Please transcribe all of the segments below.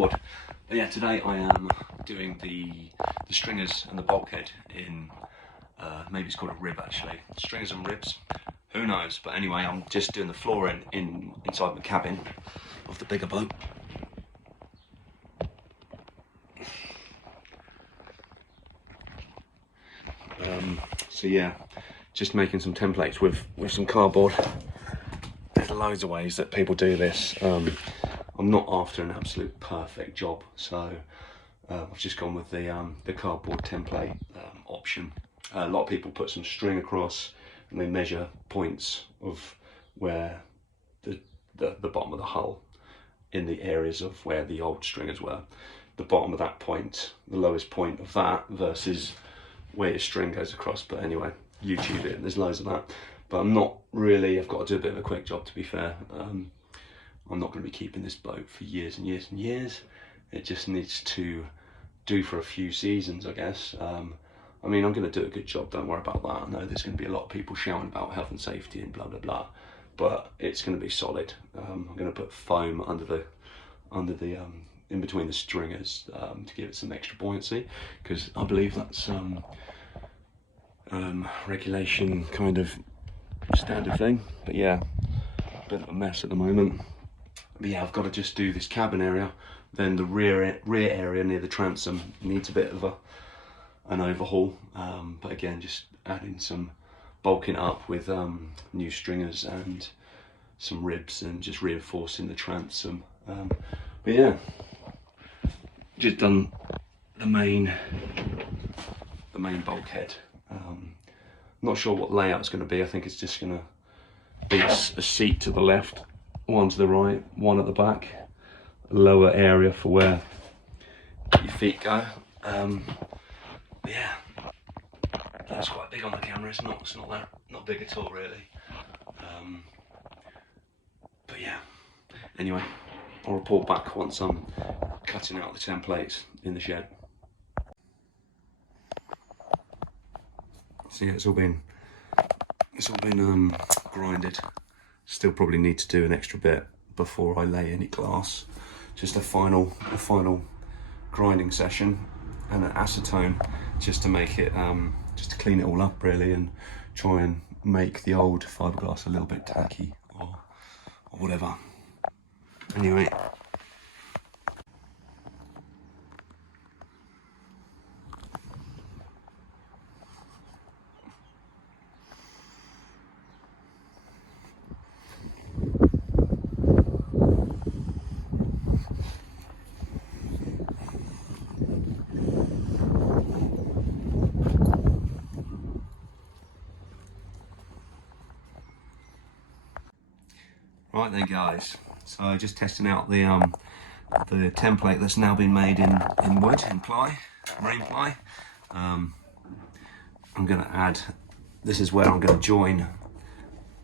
record. But yeah, today I am doing the stringers and the bulkhead in, maybe it's called a rib actually. Stringers and ribs, who knows? But anyway, I'm just doing the flooring inside the cabin of the bigger boat. So yeah, just making some templates with some cardboard. There's loads of ways that people do this. I'm not after an absolute perfect job, so I've just gone with the cardboard template option. A lot of people put some string across and they measure points of where the bottom of the hull in the areas of where the old stringers were. The bottom of that point, the lowest point of that versus where your string goes across. But anyway, YouTube it, there's loads of that. But I'm not really, I've got to do a bit of a quick job to be fair. I'm not going to be keeping this boat for years and years and years. It just needs to do for a few seasons, I guess. I mean, I'm going to do a good job, don't worry about that. I know there's going to be a lot of people shouting about health and safety and blah, blah, blah. But it's going to be solid. I'm going to put foam under the in between the stringers to give it some extra buoyancy, because I believe that's regulation kind of standard thing. But yeah, a bit of a mess at the moment. But yeah, I've got to just do this cabin area, then the rear area near the transom needs a bit of an overhaul. But again, just adding some bulking up with new stringers and some ribs and just reinforcing the transom. But yeah, just done the main bulkhead. Not sure what layout it's going to be. I think it's just going to be a seat to the left, one to the right, one at the back, a lower area for where your feet go. Yeah, that's quite big on the camera. It's not big at all really. But yeah, anyway, I'll report back once I'm cutting out the templates in the shed. So yeah, it's all been grinded. Still probably need to do an extra bit before I lay any glass. Just a final grinding session and an acetone just to make it, just to clean it all up really, and try and make the old fiberglass a little bit tacky or whatever. Anyway. Right then guys, so just testing out the template that's now been made in wood, in ply, marine ply. I'm going to add, this is where I'm going to join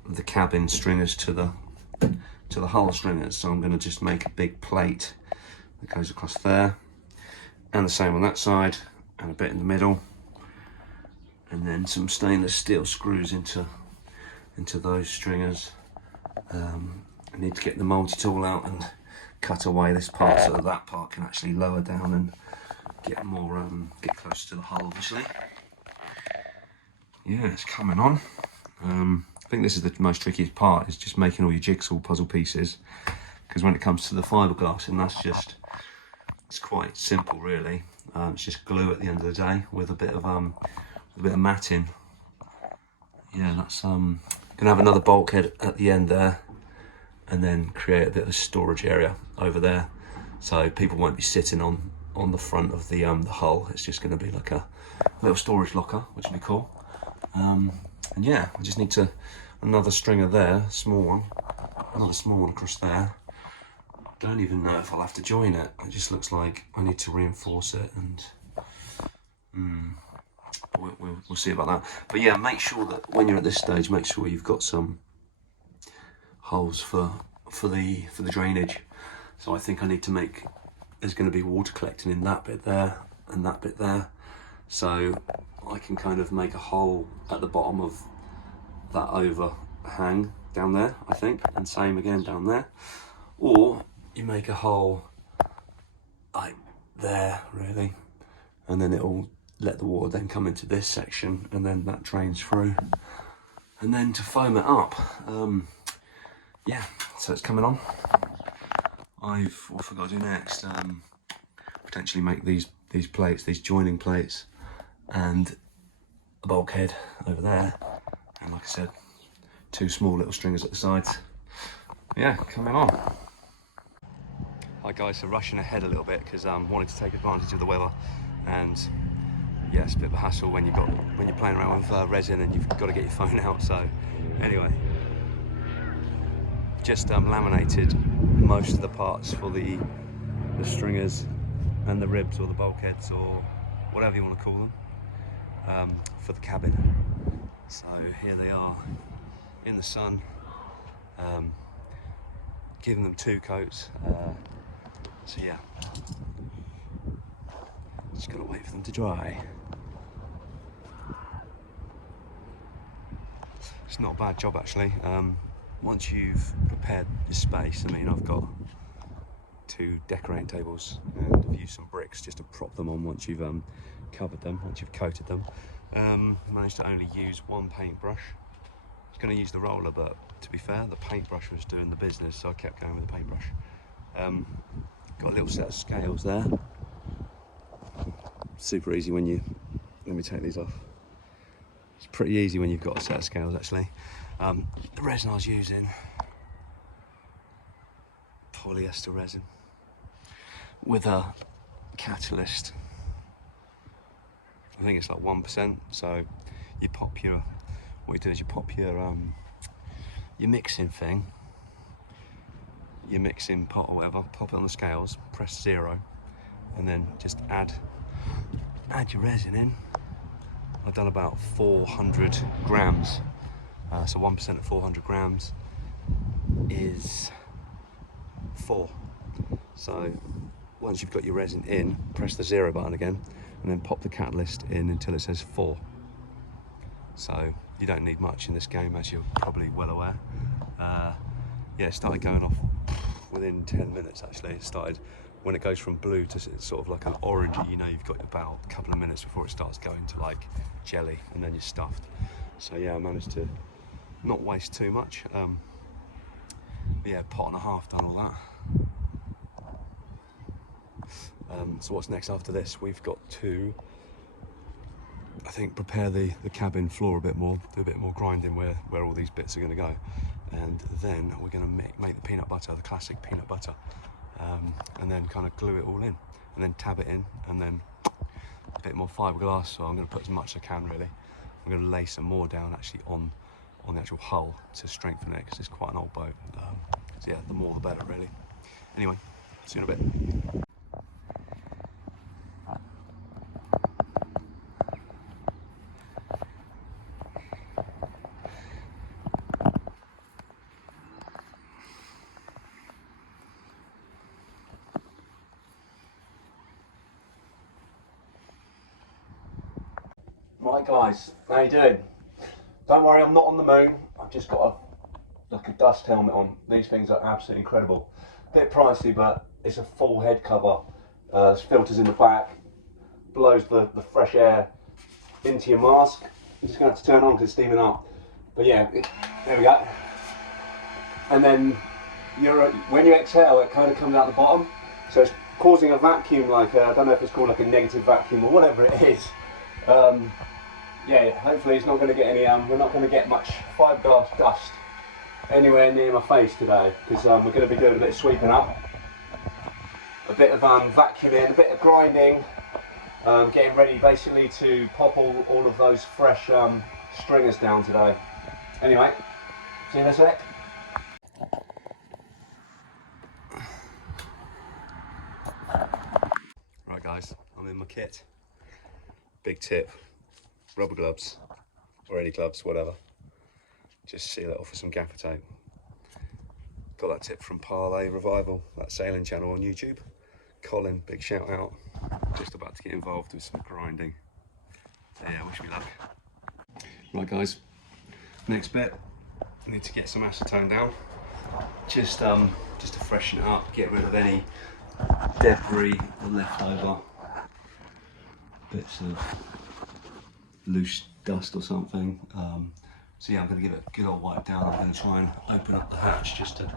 the cabin stringers to the hull stringers. So I'm going to just make a big plate that goes across there, and the same on that side, and a bit in the middle, and then some stainless steel screws into those stringers. I need to get the multi-tool out and cut away this part so that part can actually lower down and get more, get closer to the hull obviously. Yeah, it's coming on. I think this is the most trickiest part, is just making all your jigsaw puzzle pieces, because when it comes to the fiberglass, and it's quite simple really. It's just glue at the end of the day with a bit of matting. Yeah, that's gonna have another bulkhead at the end there, and then create a bit of a storage area over there, so people won't be sitting on the front of the hull. It's just going to be like a little storage locker, which will be cool. And yeah, I just need another stringer there, small one, another small one across there. Don't even know if I'll have to join it. It just looks like I need to reinforce it, and we'll see about that. But yeah, make sure that when you're at this stage, make sure you've got some holes for the drainage. So I think I need to make, there's going to be water collecting in that bit there and that bit there, so I can kind of make a hole at the bottom of that overhang down there, I think, and same again down there. Or you make a hole like there really, and then it'll let the water then come into this section, and then that drains through, and then to foam it up. Yeah, so it's coming on. What have I got to do next? Potentially make these plates, these joining plates, and a bulkhead over there, and like I said, 2 small little stringers at the sides. Yeah, coming on. Hi guys, so rushing ahead a little bit because I wanted to take advantage of the weather, and yeah, it's a bit of a hassle when you're playing around with resin and you've got to get your phone out. So anyway, just laminated most of the parts for the stringers and the ribs, or the bulkheads, or whatever you want to call them, for the cabin. So here they are in the sun, giving them 2 coats. So yeah, just gotta wait for them to dry. It's not a bad job actually. Once you've prepared this space, I mean, I've got 2 decorating tables, and I've used some bricks just to prop them on once you've covered them, once you've coated them. Managed to only use 1 paintbrush. I was going to use the roller, but to be fair, the paintbrush was doing the business, so I kept going with the paintbrush. Got a little set of scales there. Super easy when you, let me take these off. It's pretty easy when you've got a set of scales actually. The resin I was using, polyester resin with a catalyst. I think it's like 1%. So you pop your, what you do is you pop your mixing thing, your mixing pot or whatever, pop it on the scales, press 0, and then just add your resin in. I've done about 400 grams. So 1% of 400 grams is 4. So once you've got your resin in, press the 0 button again, and then pop the catalyst in until it says 4. So you don't need much in this game, as you're probably well aware. Yeah, it started going off within 10 minutes actually. It started, when it goes from blue to sort of like an orangey, you know you've got about a couple of minutes before it starts going to like jelly, and then you're stuffed. So yeah, I managed to not waste too much. Yeah, pot and a half done all that. So what's next after this? We've got to, I think, prepare the cabin floor a bit more, do a bit more grinding where all these bits are going to go, and then we're going to make the peanut butter, the classic peanut butter, and then kind of glue it all in, and then tab it in, and then a bit more fiberglass. So I'm going to put as much as I can really. I'm going to lay some more down actually on the actual hull to strengthen it, because it's quite an old boat. So yeah, the more the better really. Anyway, see you in a bit. Right guys, how you doing? Don't worry, I'm not on the moon. I've just got like a dust helmet on. These things are absolutely incredible. Bit pricey, but it's a full head cover. There's filters in the back, blows the fresh air into your mask. I'm just going to have to turn on because it's steaming up. But yeah, there we go. And then when you exhale, it kind of comes out the bottom. So it's causing a vacuum, like I don't know if it's called like a negative vacuum or whatever it is. Yeah, hopefully it's not going to get any, we're not going to get much fiberglass dust anywhere near my face today, because we're going to be doing a bit of sweeping up, a bit of vacuuming, a bit of grinding, getting ready basically to pop all of those fresh stringers down today. Anyway, see you in a sec. Right guys, I'm in my kit. Big tip, rubber gloves, or any gloves, whatever. Just seal it off with some gaffer tape. Got that tip from Parlay Revival, that sailing channel on YouTube. Colin, big shout out. Just about to get involved with some grinding. So yeah, wish me luck. Right guys, next bit, I need to get some acetone down. Just to freshen it up, get rid of any debris or leftover bits of loose dust or something. So yeah, I'm going to give it a good old wipe down. I'm going to try and open up the hatch just to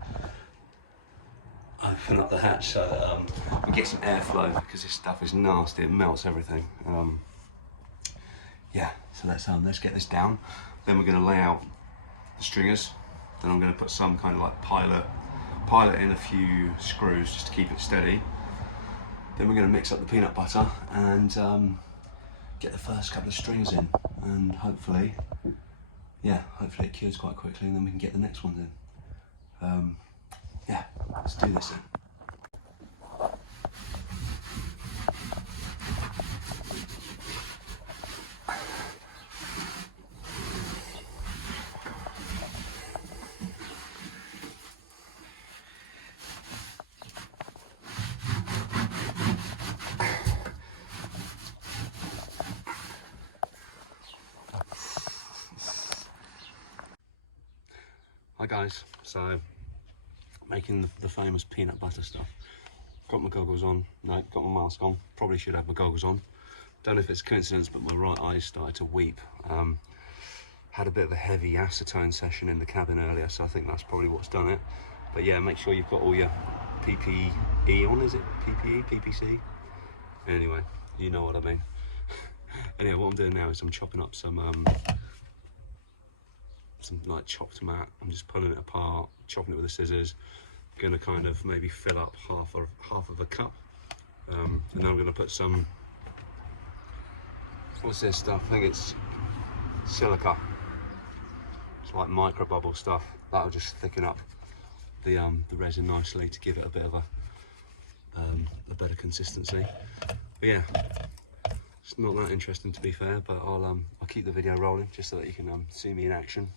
open up the hatch so that we get some airflow, because this stuff is nasty, it melts everything. Yeah, so let's get this down. Then we're going to lay out the stringers. Then I'm going to put some kind of like pilot in a few screws just to keep it steady. Then we're going to mix up the peanut butter and get the first couple of strings in, and hopefully it cures quite quickly, and then we can get the next ones in. Yeah, let's do this then. Hi guys, so making the famous peanut butter stuff. Got my goggles on, no, got my mask on, probably should have my goggles on. Don't know if it's a coincidence, but my right eye started to weep. Had a bit of a heavy acetone session in the cabin earlier, so I think that's probably what's done it. But yeah, make sure you've got all your PPE on, is it? PPE, PPC? Anyway, you know what I mean. Anyway, what I'm doing now is I'm chopping up some like chopped mat. I'm just pulling it apart, chopping it with the scissors. Going to kind of maybe fill up half of a cup, and then I'm going to put some, what's this stuff? I think it's silica. It's like micro bubble stuff. That'll just thicken up the resin nicely to give it a bit of a better consistency. But yeah, it's not that interesting to be fair, but I'll keep the video rolling just so that you can see me in action.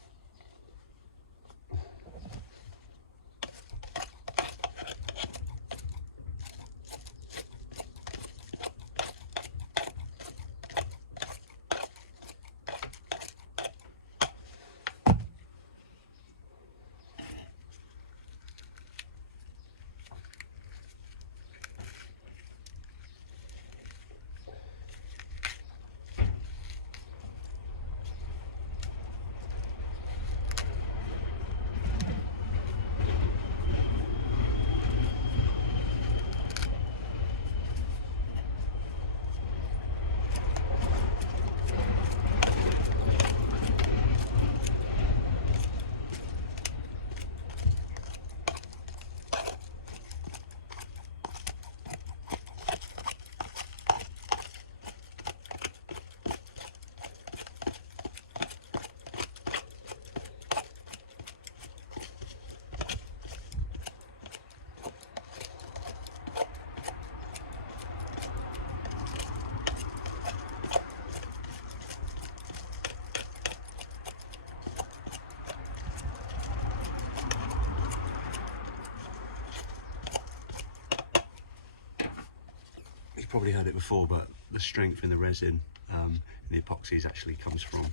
You've probably heard it before, but the strength in the resin in the epoxies actually comes from,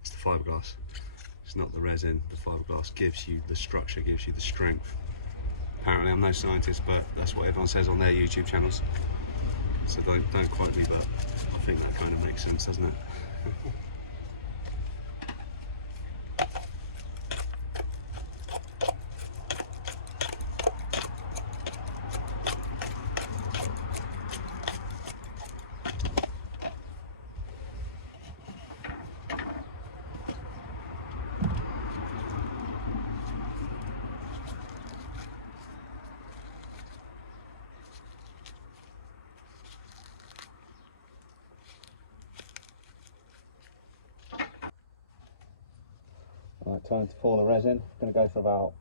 it's the fiberglass. It's not the resin. The fiberglass gives you the structure, gives you the strength. Apparently, I'm no scientist, but that's what everyone says on their YouTube channels. So don't quote me, but I think that kind of makes sense, doesn't it? Right, time to pour the resin. I'm going to go for about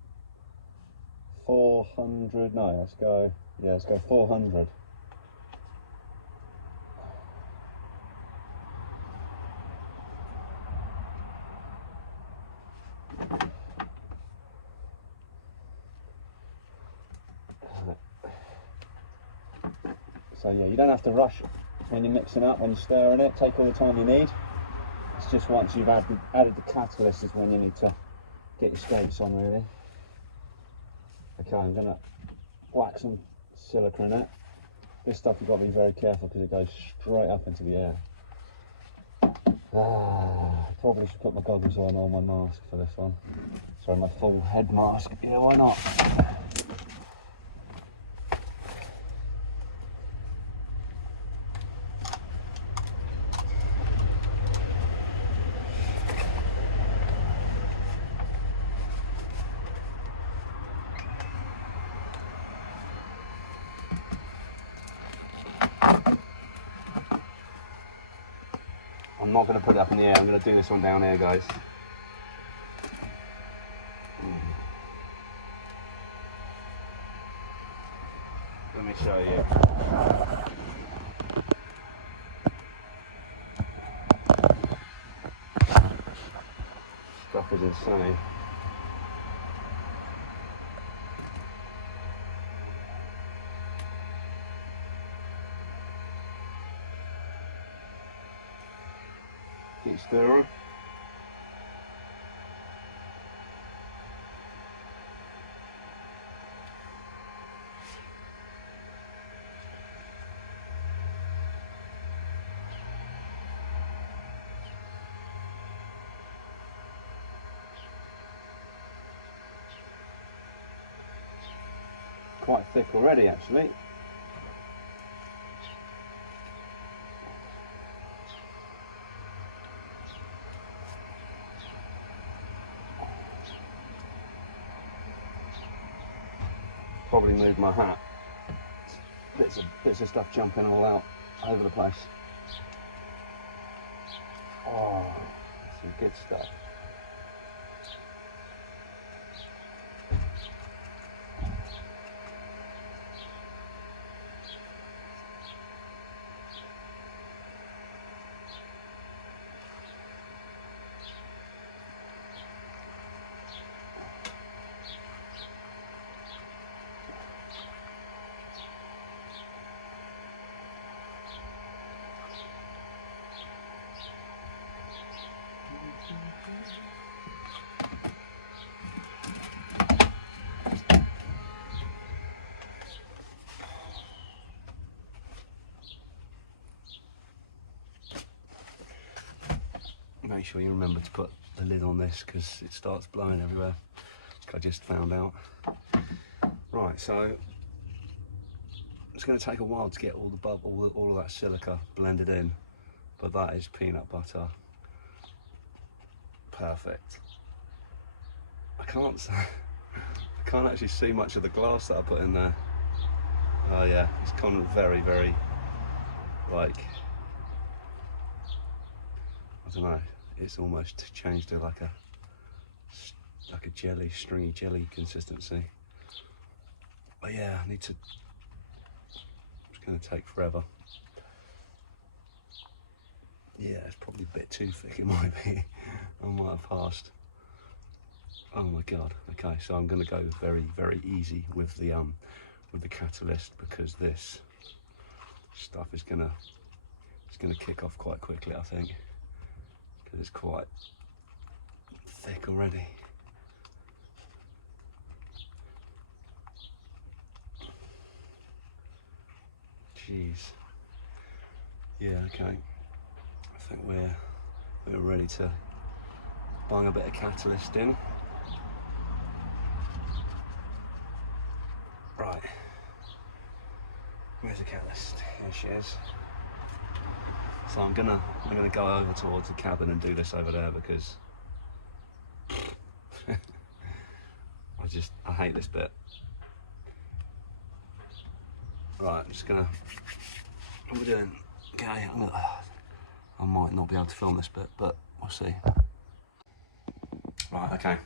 400, no, let's go 400. So yeah, you don't have to rush when you're mixing up, when you're stirring it. Take all the time you need. It's just once you've added the catalyst is when you need to get your skates on, really. Okay, I'm gonna whack some silica in it. This stuff you've got to be very careful because it goes straight up into the air. Probably should put my goggles on or my mask for this one. Sorry, my full head mask. Yeah, why not? I'm not going to put it up in the air, I'm going to do this one down here, guys. Let me show you. Stuff is insane. Keep stirring. Quite thick already, actually. Probably moved my hat. Bits of stuff jumping all out over the place. Oh, some good stuff. Make sure you remember to put the lid on this because it starts blowing everywhere. I just found out. Right, so it's going to take a while to get all the all of that silica blended in, but that is peanut butter. Perfect. I can't actually see much of the glass that I put in there. Oh yeah, it's kind of very, very, like, I don't know, it's almost changed to like a jelly, stringy jelly consistency. But yeah, I need to, it's going to take forever. Yeah, it's probably a bit too thick, it might be. I might have passed. Oh my god. Okay, so I'm going to go very, very easy with the catalyst because this stuff is going to kick off quite quickly, I think, because it's quite thick already. Jeez. Yeah, okay. I think we're ready to bung a bit of catalyst in. Right. Where's the catalyst? Here she is. So I'm gonna go over towards the cabin and do this over there because I hate this bit. Right, what am I doing? Okay, I might not be able to film this bit, but we'll see. Right, okay.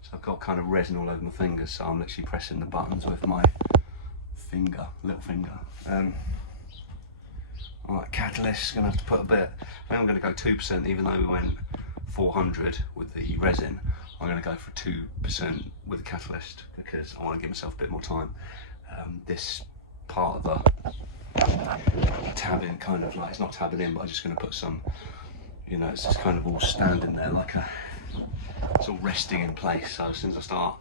So I've got kind of resin all over my fingers, so I'm literally pressing the buttons with my little finger. Alright, catalyst, gonna have to put a bit. I think I'm gonna go 2%, even though we went 400 with the resin. I'm gonna go for 2% with the catalyst because I want to give myself a bit more time. This part of the tabbing, kind of like, it's not tabbing in, but I'm just gonna put some, you know, it's just kind of all standing there like it's all resting in place. So as soon as I start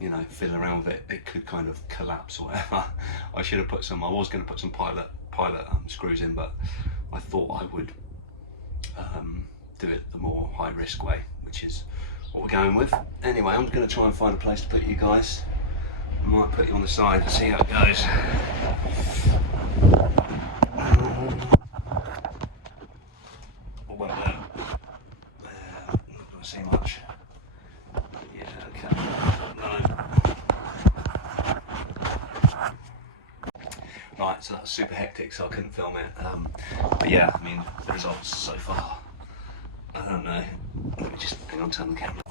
you know, fiddling around with it, it could kind of collapse or whatever. I should have put some, I was going to put some pilot screws in, but I thought I would do it the more high risk way, which is what we're going with. Anyway, I'm going to try and find a place to put you guys. I might put you on the side and see how it goes. What about that? Not going to see much. Yeah, okay. No. Right, so that was super hectic, so I couldn't film it. But yeah, I mean, the results so far, I don't know. Let me just hang on, turn the camera.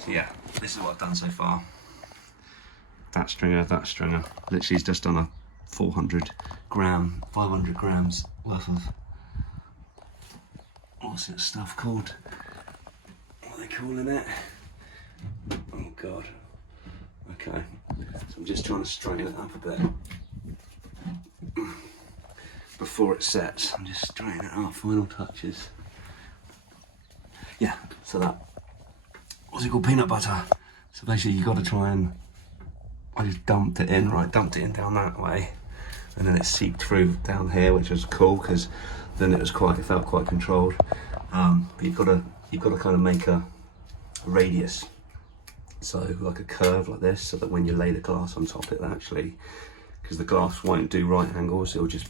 So yeah, this is what I've done so far. That stringer. Literally, he's just done a 500 grams worth of, what's that stuff called? What are they calling it? Oh God. Okay, so I'm just trying to straighten it up a bit before it sets. I'm just straightening it up, final touches. Yeah, so that, what's it called, peanut butter. So basically you got to try and, I just dumped it in down that way, and then it seeped through down here, which was cool because then it felt quite controlled. But you've got to kind of make a radius, so like a curve like this, so that when you lay the glass on top, it actually, because the glass won't do right angles, it'll just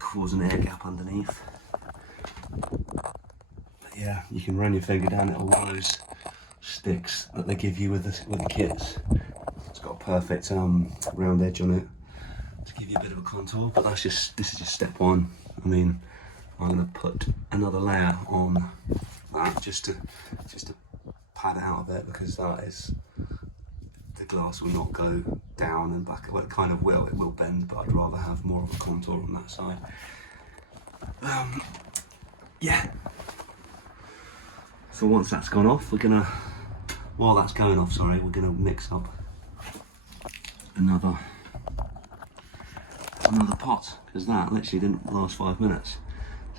cause an air gap underneath. But yeah, you can run your finger down it, all those sticks that they give you with the kits. It's got a perfect round edge on it to give you a bit of a contour, but this is just step one. I mean, I'm going to put another layer on that just to pad it out a bit, because that is, the glass will not go down and back. Well, it kind of will, it will bend, but I'd rather have more of a contour on that side. Yeah. So once that's gone off, while that's going off, we're gonna mix up another pot, because that literally didn't last 5 minutes.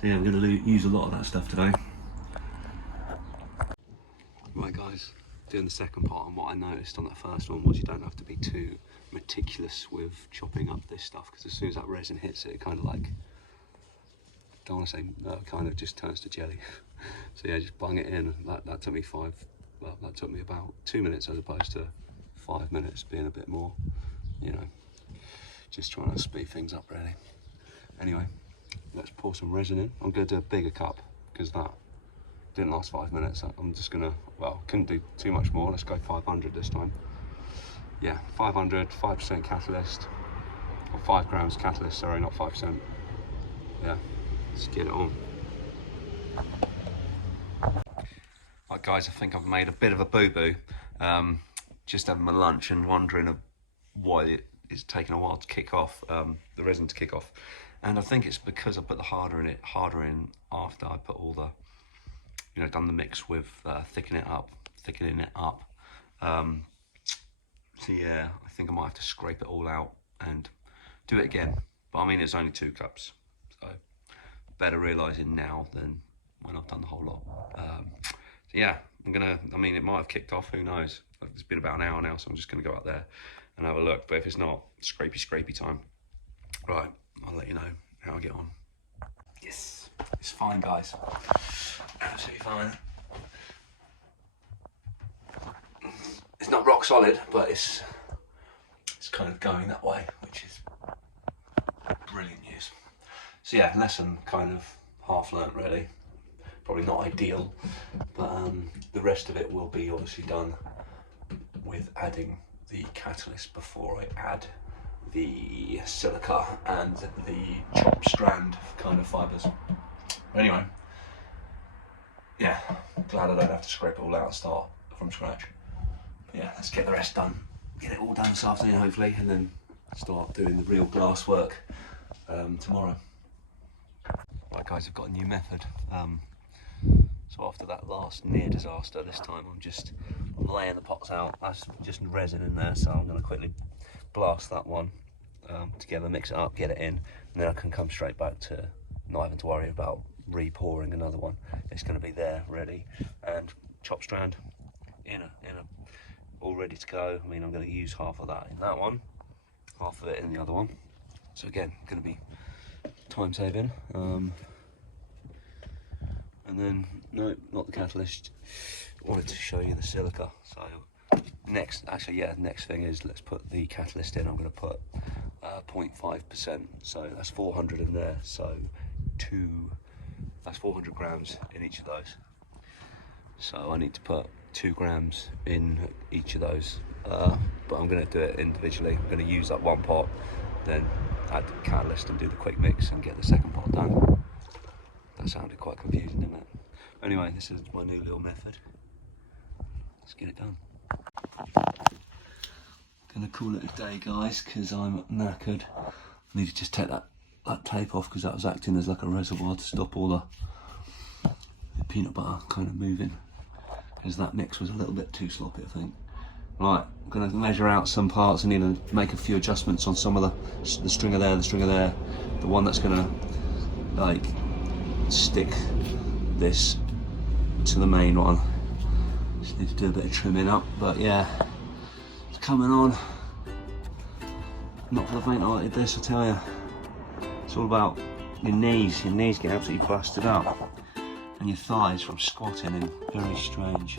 So yeah, we're gonna use a lot of that stuff today. Right guys, doing the second pot, and what I noticed on that first one was you don't have to be too meticulous with chopping up this stuff, because as soon as that resin hits it, it kind of like, don't want to say, kind of just turns to jelly. So yeah, just bung it in. That took me that took me about 2 minutes as opposed to 5 minutes, being a bit more, you know, just trying to speed things up really. Anyway, let's pour some resin in. I'm going to do a bigger cup because that didn't last 5 minutes. I'm just gonna, well, couldn't do too much more. Let's go 500 this time. Yeah, 500, 5% catalyst, or 5 grams catalyst, sorry, not 5%. Yeah, let's get it on. Right guys, I think I've made a bit of a boo-boo. Just having my lunch and wondering why it's taken a while to kick off, the resin to kick off. And I think it's because I put the harder in after I put all the, you know, done the mix with thickening it up. So yeah, I think I might have to scrape it all out and do it again. But I mean, it's only 2 cups, so better realising now than when I've done the whole lot. So yeah, I mean, it might have kicked off, who knows? It's been about an hour now, so I'm just gonna go out there and have a look. But if it's not, scrapey time. Right, I'll let you know how I get on. Yes, it's fine guys, absolutely fine. It's not rock solid, but it's kind of going that way, which is brilliant news. So yeah, lesson kind of half learnt really. Probably not ideal, but the rest of it will be obviously done with adding the catalyst before I add the silica and the chopped strand kind of fibres. Anyway, yeah, glad I don't have to scrape it all out and start from scratch. But yeah, let's get the rest done. Get it all done this afternoon hopefully, and then start doing the real glass work tomorrow. Right guys, I've got a new method. So after that last near disaster, this time I'm laying the pots out. That's just resin in there, so I'm going to quickly blast that one together, mix it up, get it in, and then I can come straight back to not having to worry about re-pouring another one. It's going to be there ready, and chop strand in a all ready to go. I mean, I'm going to use half of that in that one, half of it in the other one. So again, going to be time saving. And then, no, not the catalyst. I wanted to show you the silica. So next thing is let's put the catalyst in. I'm going to put 0.5%. So that's 400 in there. So that's 400 grams in each of those. So I need to put 2 grams in each of those, but I'm going to do it individually. I'm going to use up one pot, then add the catalyst and do the quick mix and get the second pot done. That sounded quite confusing, didn't it? Anyway, this is my new little method. Let's get it done. Gonna call it a day, guys, because I'm knackered. I need to just take that tape off because that was acting as like a reservoir to stop all the peanut butter kind of moving, because that mix was a little bit too sloppy, I think. Right, I'm going to measure out some parts. I need to make a few adjustments on some of the stringer there, the one that's going to like stick this to the main one. Just need to do a bit of trimming up, but yeah, it's coming on. Not for the faint-hearted, this, I tell you. It's all about your knees get absolutely busted up, and your thighs from squatting in very strange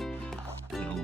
little